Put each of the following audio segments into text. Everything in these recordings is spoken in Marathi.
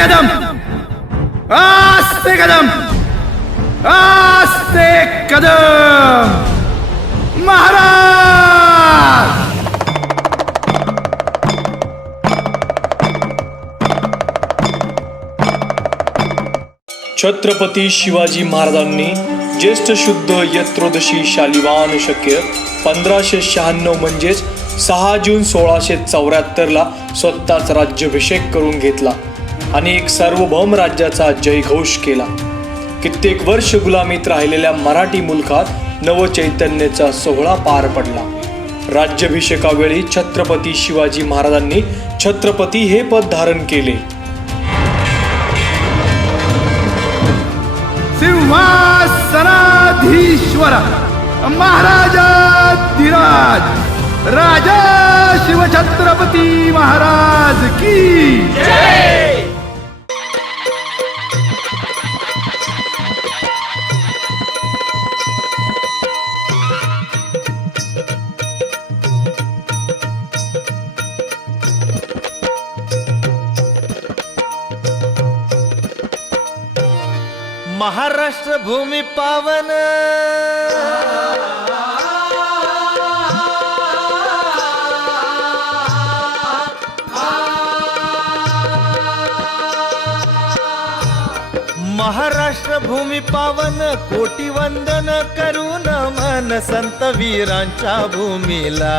कदम। आस्ते कदम। आस्ते महाराज! छत्रपती शिवाजी महाराजांनी ज्येष्ठ शुद्ध यत्रोदशी शालिवान शक्य पंधराशे शहाण्णव म्हणजेच सहा जून सोळाशे चौऱ्याहत्तरला स्वतःच राज्याभिषेक करून घेतला. आणि एक सार्वभौम राज्याचा जयघोष केला. कित्येक वर्ष गुलामीत राहिलेल्या मराठी मुलखात नवचैतन्याचा सोहळा पार पडला. राज्याभिषेकावेळी छत्रपती शिवाजी महाराजांनी छत्रपती हे पद धारण केले. सिंहासनाधीश्वर महाराजा राजा शिवछत्रपती महाराज की महाराष्ट्र भूमी पावन. महाराष्ट्र भूमी पावन कोटी वंदन करून मन संत वीरांच्या भूमीला.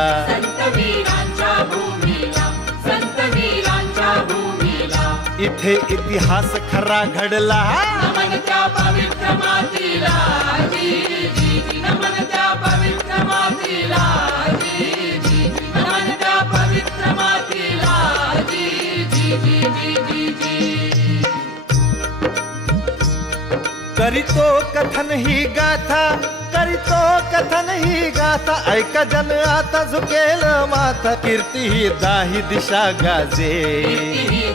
जी जी. जी जी. करीतो कथन ही गाथा. करीतो कथन ही गाथा. ऐक जन आता झुकेल माथा. कीर्ती ही दाही दिशा गाजे. ही ही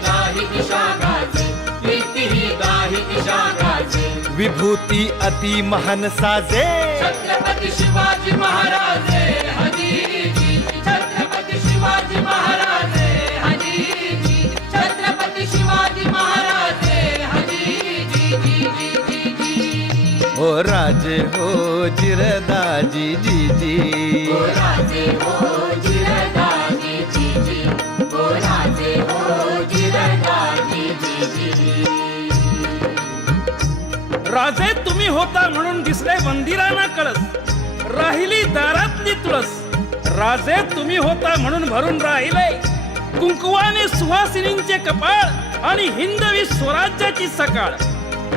विभूती अति महान साजे. छत्रपती शिवाजी महाराजे. राजे हो जिरदाजी जी जी ओ राजे हो जिरदाजी जी जी ओ राजे हो जिरदाजी जी जी राजे तुम्ही होता म्हणून दिसले मंदिराना कळस. राहिली दारातली तुळस. राजे तुम्ही होता म्हणून भरून राहिले. कुंकुवाने सुहासिनींचे कपाळ आणि हिंदवी स्वराज्याची सकाळ.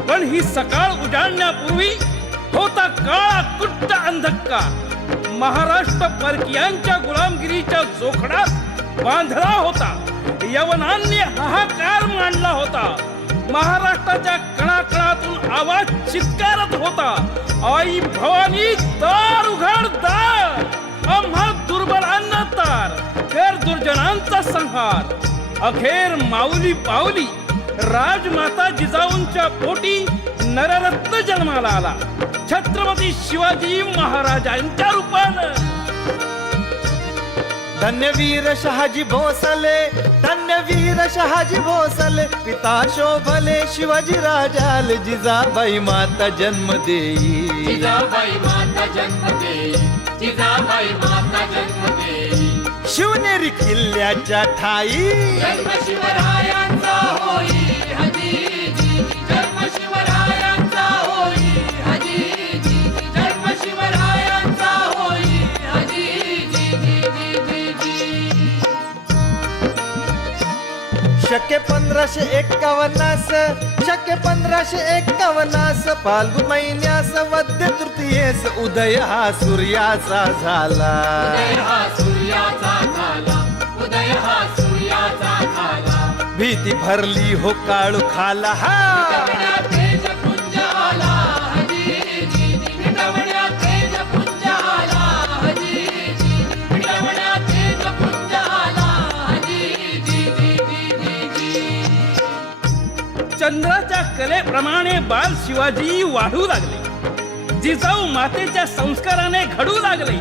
पण ही सकाळ उजाडण्यापूर्वी होता काळा कुट्ट अंधकार. महाराष्ट्र परकीयांच्या गुलामगिरीच्या जोखडात बांधला होता. यवनांनी हाहाकार मांडला होता. महाराष्ट्राच्या कणाकणातून आवाज चित्कारत होता. आई भवानी दार उघड दार. आम्हा दुर्बलांना तार. कर दुर्जनांचा संहार. अखेर माऊली पावली राजमाता जिजाऊंच्या पोटी नररत्न जन्माला आला. छत्रपती शिवाजी महाराजांच्या रूपानं. धन्यवीर शहाजी भोसले धन्यवीर शहाजी भोसले पिता शोभले शिवाजी राजाल जिजाबाई माता जन्म देई जिजाबाई माता जन्म देई जिजाबाई माता जन्म देई शिवनेरी किल्ल्याच्या ठाई. जन्म शिवरायांचा होई शके पंधराशे एक्कावन्नास शके पंधराशे एक्कावन्नास फाल्गुन महिन्यास वद्य तृतीयेस उदय हा सूर्याचा झाला. उदय सूर्याचा झाला. उदय हा सूर्याचा झाला. भीती भरली हो काळू खाला. हा! चंद्राच्या कलेप्रमाणे बाल शिवाजी वाढू लागले. जिजाऊ मातेच्या संस्काराने घडू लागले.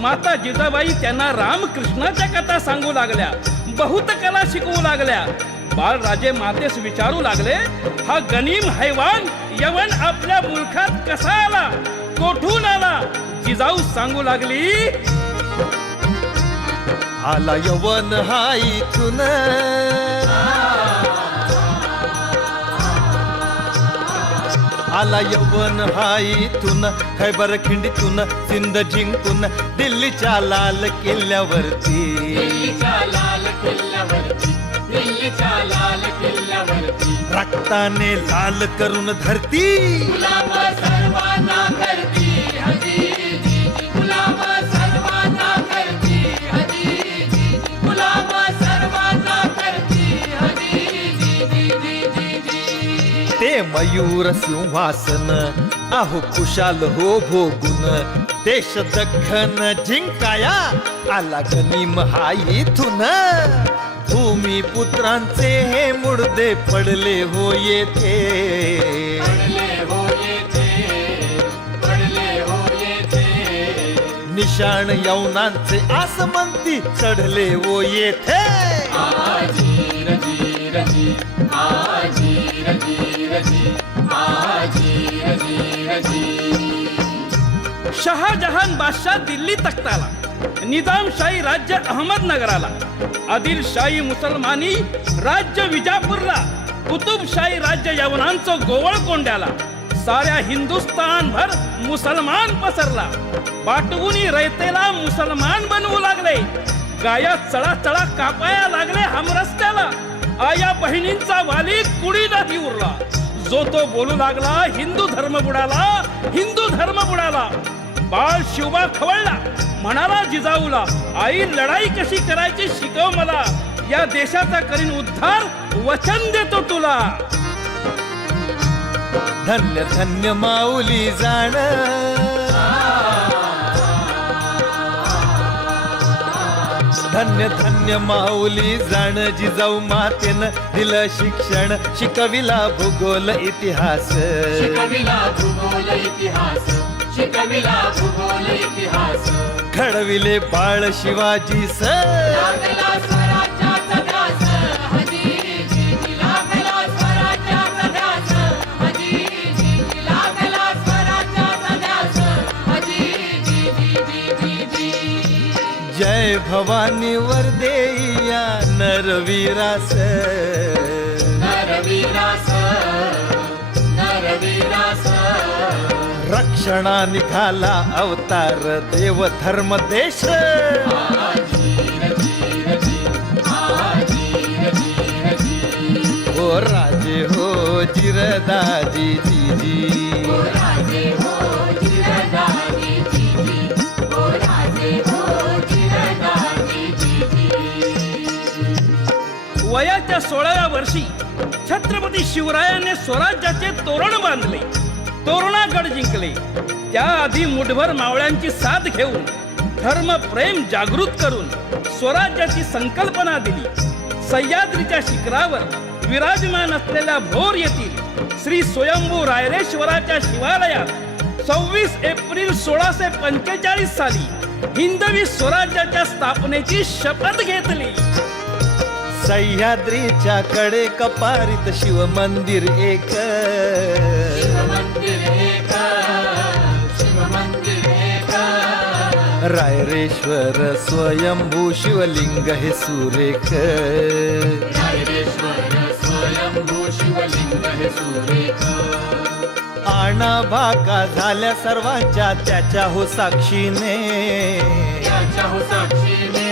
माता जिजाबाई त्यांना रामकृष्णाच्या कथा सांगू लागल्या. बहुत कला शिकवू लागल्या. बाळराजे मातेस विचारू लागले हा गनीम हैवान यवन आपल्या मुलखात कसा आला? कोठून आला? जिजाऊ सांगू लागली आला यवन हा इथून. आला यवन हा इथून खैबर खिंडीतून सिंध जिंकून दिल्लीच्या लाल किल्ल्यावरती. दिल्लीच्या लाल किल्ल्यावरती दिल्लीच्या लाल किल्ल्यावरती. रक्ताने लाल करून धरती. मयूर सिंहासन आहो खुशाल हो भोगून देश दख्खन जिंकाया आला गनिम हा इथून. भूमी पुत्रांचे हे मुडदे पडले हो येथे. हो पडले हो येथे. निशाण यवनांचे आसमंती चढले हो येथे. आजीर जीर जी आजीर जीर जी आजीर जीर जी शहाजहान बादशाह दिल्ली तख्ताला निजामशाही राज्य अहमदनगराला आदिलशाही मुसलमानी राज्य विजापूरला कुतुबशाही राज्य यवनांचं गोवळ कोंड्याला साऱ्या हिंदुस्थानभर मुसलमान पसरला बाटवुनी रयतेला मुसलमान बनवू लागले गाया चळा चळा कापाया लागले हमरस्त्याला आया बहिणींचा वाली कुडी उरला जो तो बोलू लागला हिंदू धर्म बुडाला हिंदू धर्म बुडाला. बाळ शिवबा खवळला म्हणाला जिजाऊला आई लढाई कशी करायची शिकव मला. या देशाचा करीन उद्धार वचन देतो तुला. धन्य धन्य माऊली जाण. धन्य धन्य माऊली जाण जिजाऊ मातेन दिलं शिक्षण. शिकविला भूगोल इतिहास. शिकविला भूगोल इतिहास. शिकविला भूगोल इतिहास. घडविले बाळ शिवाजी स भवानी वरदेया नरवीरास. नरवीरास नरवीरास. रक्षणा निघाला अवतार देव धर्म देश. हो राजे हो जिरदाजी जी जी वयाच्या सोळाव्या वर्षी छत्रपती शिवरायाने स्वराज्याचे तोरण बांधले. तोरणागड जिंकले. त्याआधी मुठभर मावळ्यांची साथ घेऊन धर्म प्रेम जागृत करून स्वराज्याची संकल्पना दिली. सह्याद्रीच्या शिखरावर विराजमान असलेल्या भोर येथील श्री स्वयंभू रायरेश्वराच्या शिवालयात सव्वीस एप्रिल सोळाशे पंचेचाळीस साली हिंदवी स्वराज्याच्या स्थापनेची शपथ घेतली. सह्याद्रीच्या कडे कपारित शिव मंदिर एक रायरेश्वर स्वयंभू शिवलिंग हे सुरेख. स्वयंभू शिवलिंग हे सुरेख. आणा भाका झाल्या सर्वांच्या त्याच्या हो साक्षीने. त्याच्या हो साक्षीने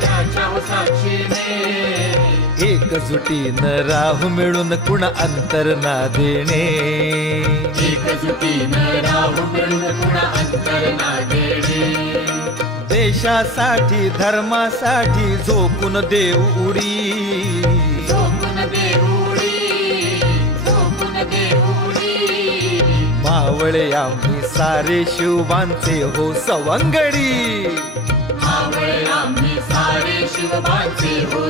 त्याच्या हो साक्षीने. एकजुटीनं राहू मिळून कुण अंतर ना देणे. एकजुटीनं राहू मिळून पुन्हा अंतर ना देणे. देशासाठी धर्मासाठी उडी. झोपून झोपून देऊडी मावळे आम्ही सारे शिवबांचे हो सवंगडी. आम्ही सारे शिवबाचे हो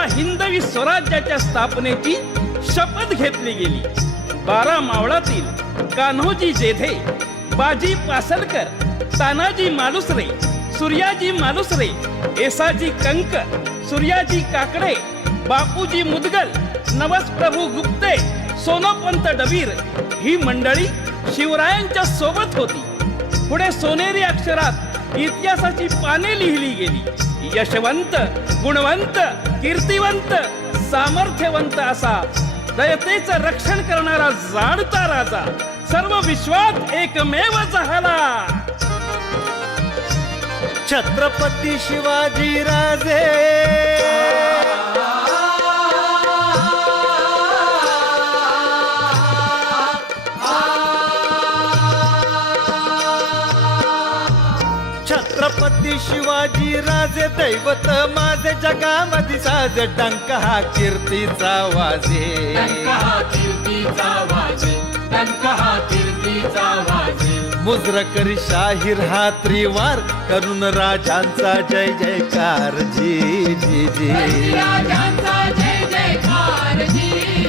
तेव्हा हिंदवी स्वराज्याच्या स्थापनेची शपथ घेतली गेली. बारा मावळातील कान्होजी जेधे बाजी पासलकर तानाजी मालुसरे सूर्याजी मालुसरे एसाजी कंक सूर्याजी काकडे बापूजी मुदगल नवस प्रभू गुप्ते सोनोपंत डबीर ही मंडळी शिवरायांच्या सोबत होती. पुढे सोनेरी अक्षरात इतिहासाची पाने लिहिली गेली. यशवंत गुणवंत कीर्तिवंत सामर्थ्यवंत असा. दयतेचं रक्षण करणारा जाणता राजा. सर्व विश्वात एकमेव झाला. छत्रपती शिवाजी राजे. शिवाजी राजे दैवत माझे जगामध्ये साज डंक हा कीर्तीचा वाजे. टंक हा कीर्तीचा वाजे. हा मुजर करी शाहीर हा त्रिवार करून राजांचा जय जयकार. जी जी जी. राजांचा जय जयकार. जी